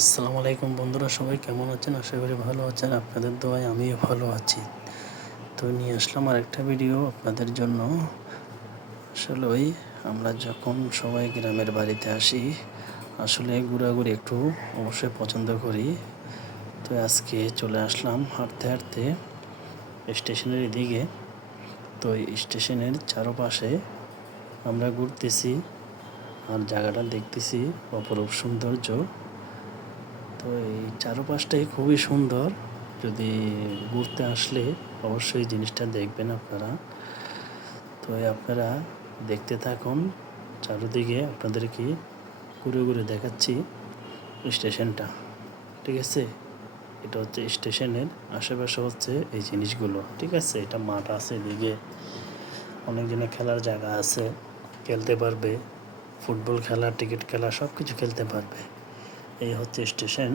আসসালামু আলাইকুম বন্ধুরা, সবাই কেমন আছেন? আশা করি ভালো আছেন। আপনাদের দোয়ায় আমিও ভালো আছি। তো নিয়ে আসলাম আরেকটা ভিডিও আপনাদের জন্য। আসলে আমরা যখন সবাই গ্রামের বাড়িতে আসি, আসলে ঘোরাঘুরি একটু অবশ্যই পছন্দ করি। তো আজকে চলে আসলাম হাঁটতে হাঁটতে স্টেশনের এদিকে। তো এই স্টেশনের চারপাশে আমরা ঘুরতেছি আর জায়গাটা দেখতেছি, অপরূপ সৌন্দর্য। তো এই চারপাশটাই খুবই সুন্দর। যদি ঘুরতে আসলে অবশ্যই জিনিসটা দেখবেন আপনারা। তো আপনারা দেখতে থাকুন, চারিদিকে আপনাদেরকে ঘুরে ঘুরে দেখাচ্ছি স্টেশনটা। ঠিক আছে, এটা হচ্ছে স্টেশনের আশেপাশে হচ্ছে এই জিনিসগুলো। ঠিক আছে, এটা মাঠ আছে, এদিকে অনেকজনের খেলার জায়গা আছে, খেলতে পারবে, ফুটবল খেলা, ক্রিকেট খেলা সব কিছু খেলতে পারবে। এই হচ্ছে স্টেশন।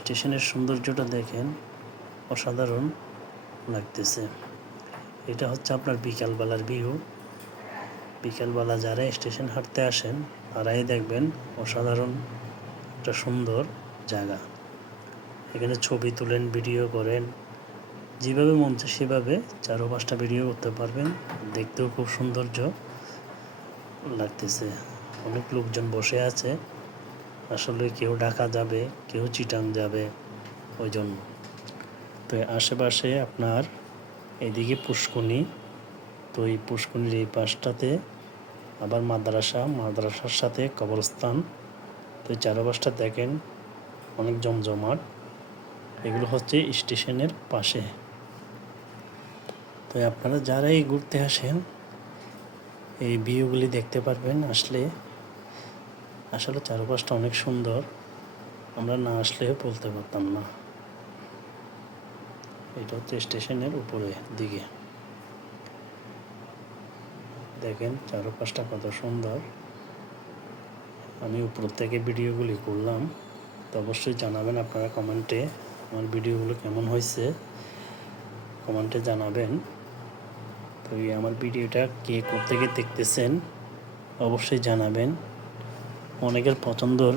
স্টেশনের সৌন্দর্যটা দেখেন, অসাধারণ লাগতেছে। এটা হচ্ছে আপনার বিকালবেলার ভিউ। বিকালবেলা যারা স্টেশন হাঁটতে আসেন তারাই দেখবেন অসাধারণ একটা সুন্দর জায়গা। এখানে ছবি তুলেন, ভিডিও করেন, যেভাবে মন চায় সেভাবে 4-5টা ভিডিও করতে পারবেন। দেখতেও খুব সৌন্দর্য লাগতেছে। অনেক লোকজন বসে আছে, আসলে কেউ ঢাকা যাবে, কেউ চিটাং যাবে, ওই জন্য। তো আশেপাশে আপনার এদিকে পুষ্করণী। তো এই পুষ্করণীর এই পাশটাতে আবার মাদ্রাসার সাথে কবরস্থান। তো এই চারপাশটা দেখেন অনেক জমজমাট। এগুলো হচ্ছে স্টেশনের পাশে। তো আপনারা যারাই ঘুরতে আসেন এই ভিউগুলি দেখতে পারবেন আসলে চারপাশটা অনেক সুন্দর, আমরা না আসলে বলতে পারতাম না। এটা হচ্ছে স্টেশনের উপরে দিকে, দেখেন চারপাশটা কত সুন্দর। আমি উপর থেকে ভিডিওগুলি করলাম। তো অবশ্যই জানাবেন আপনারা কমেন্টে আমার ভিডিওগুলো কেমন হয়েছে, কমেন্টে জানাবেন। তো আমার ভিডিওটা কে কোত্থেকে দেখতেছেন অবশ্যই জানাবেন। অনেকের পছন্দর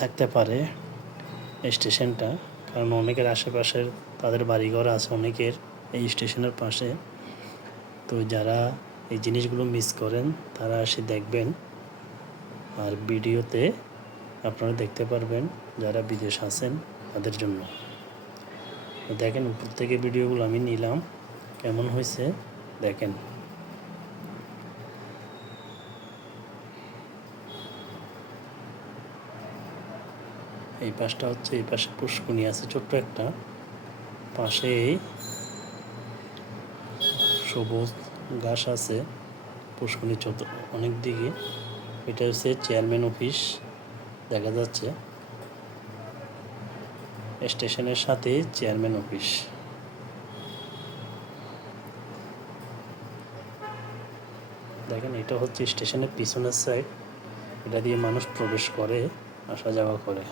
থাকতে পারে স্টেশনটা, কারণ অনেকের আশেপাশের তাদের বাড়িঘর আছে অনেকের এই স্টেশনের পাশে। তো যারা এই জিনিসগুলো মিস করেন তারা এসে দেখবেন, আর ভিডিওতে আপনারা দেখতে পারবেন যারা বিদেশ আছেন তাদের জন্য। দেখেন উপর থেকে ভিডিওগুলো আমি নিলাম, কেমন হয়েছে দেখেন। এই পাশটা হচ্ছে, এই পাশে পুষ্করণী আছে ছোট্ট একটা, পাশেই সবুজ ঘাস আছে, পুষ্করণী অনেক দিকে। এটা হচ্ছে চেয়ারম্যান অফিস দেখা যাচ্ছে, স্টেশনের সাথে চেয়ারম্যান অফিস। দেখেন এটা হচ্ছে স্টেশনের পিছনের সাইড, এটা দিয়ে মানুষ প্রবেশ করে, আসা যাওয়া করে।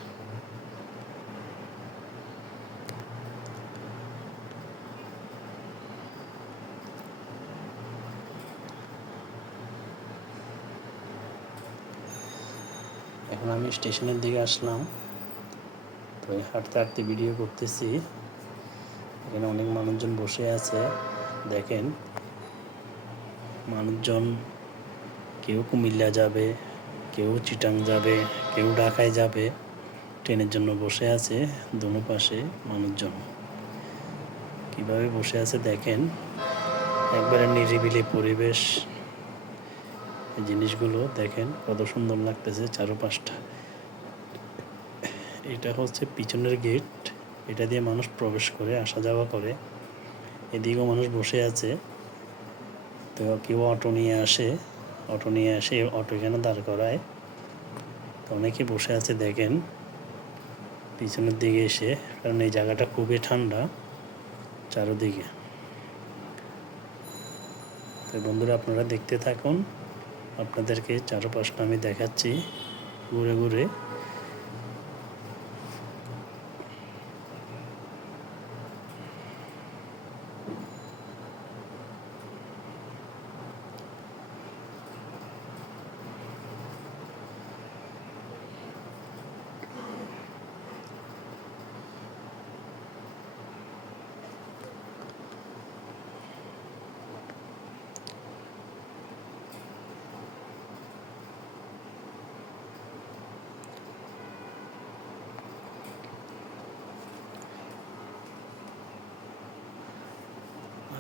এখন আমি স্টেশনের দিকে আসলাম, তো হাঁটতে হাঁটতে ভিডিও করতেছি। এখানে অনেক মানুষজন বসে আছে, দেখেন মানুষজন কেউ কুমিল্লা যাবে, কেউ চিটাং যাবে, কেউ ঢাকায় যাবে, ট্রেনের জন্য বসে আছে। দোনো পাশে মানুষজন কীভাবে বসে আছে দেখেন, একবারে নিরিবিলি পরিবেশ। এই জিনিসগুলো দেখেন কত সুন্দর লাগতেছে চারপাশটা। এটা হচ্ছে পিছনের গেট, এটা দিয়ে মানুষ প্রবেশ করে আসা যাওয়া করে। এদিকেও মানুষ বসে আছে, তো কেউ অটো নিয়ে এসে অটো এখানে দাঁড় করায়। তো অনেকে বসে আছে দেখেন পিছনের দিকে এসে, কারণ এই জায়গাটা খুবই ঠান্ডা চারদিকে। তো বন্ধুরা আপনারা দেখতে থাকুন, আপনাদেরকে চারপাশটা আমি দেখাচ্ছি ঘুরে ঘুরে।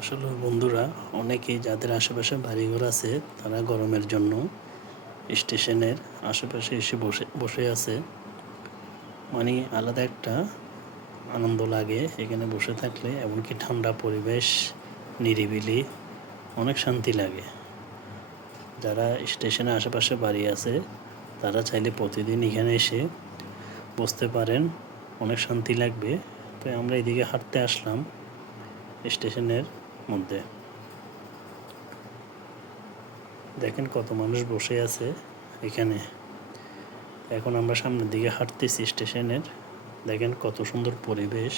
আসলে বন্ধুরা, অনেকেই যাদের আশেপাশে বাড়িঘর আছে তারা গরমের জন্য স্টেশনের আশেপাশে এসে বসে আছে। মানে আলাদা একটা আনন্দ লাগে এখানে বসে থাকলে, এমনকি ঠান্ডা পরিবেশ, নিরিবিলি, অনেক শান্তি লাগে। যারা স্টেশনের আশেপাশে বাড়ি আছে তারা চাইলে প্রতিদিন এখানে এসে বসতে পারেন, অনেক শান্তি লাগবে। তো আমরা এদিকে হাঁটতে আসলাম স্টেশনের মধ্যে। দেখেন কত মানুষ বসে আছে এখানে। এখন আমরা সামনের দিকে হাঁটতেছি স্টেশনের। দেখেন কত সুন্দর পরিবেশ,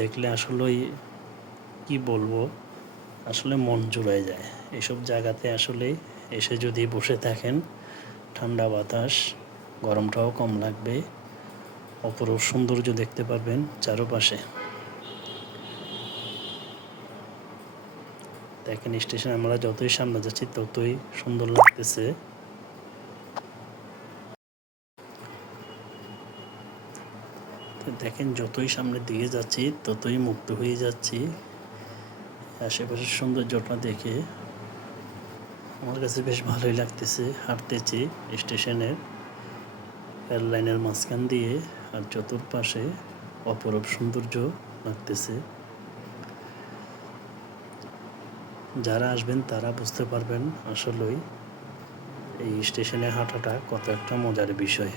দেখলে আসলেই কি বলবো, আসলে মন জুড়ে যায়। এসব জায়গাতে আসলে এসে যদি বসে থাকেন, ঠান্ডা বাতাস, গরমটাও কম লাগবে, অপরূপ সৌন্দর্য দেখতে পারবেন চারপাশে। দেখেন স্টেশন আমরা যতই সামনে যাচ্ছি ততই সুন্দর লাগতেছে। দেখেন যতই সামনের দিকে যাচ্ছি ততই মুগ্ধ হয়ে যাচ্ছি আশেপাশের সৌন্দর্যটা দেখে। আমার কাছে বেশ ভালোই লাগতেছে। হাঁটতেছি স্টেশনের রেললাইনের মাঝখান দিয়ে, আর চতুর্পাশে অপরূপ সৌন্দর্য লাগতেছে। যারা আসবেন তারা বুঝতে পারবেন আসলেই এই স্টেশনে হাঁটাটা কত একটা মজার বিষয়।